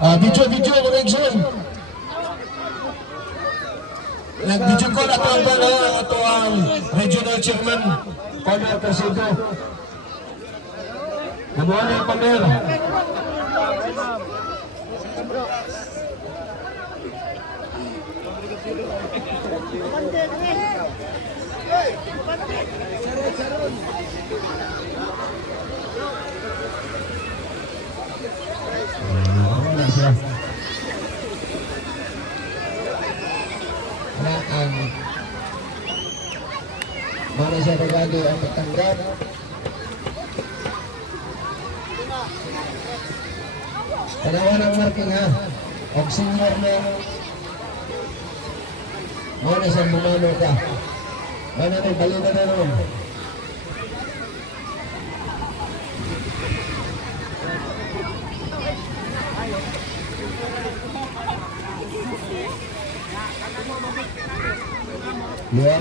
Video connection. Nag-video call ato ang regional chairman, Conor Casido. Nabuha na yung pamer. Mana siya nagagi ang pagtanggap. Tanawan ang marking ha. Og senior mo. Mana siya bumano ka. Mana may balita na naman. Luar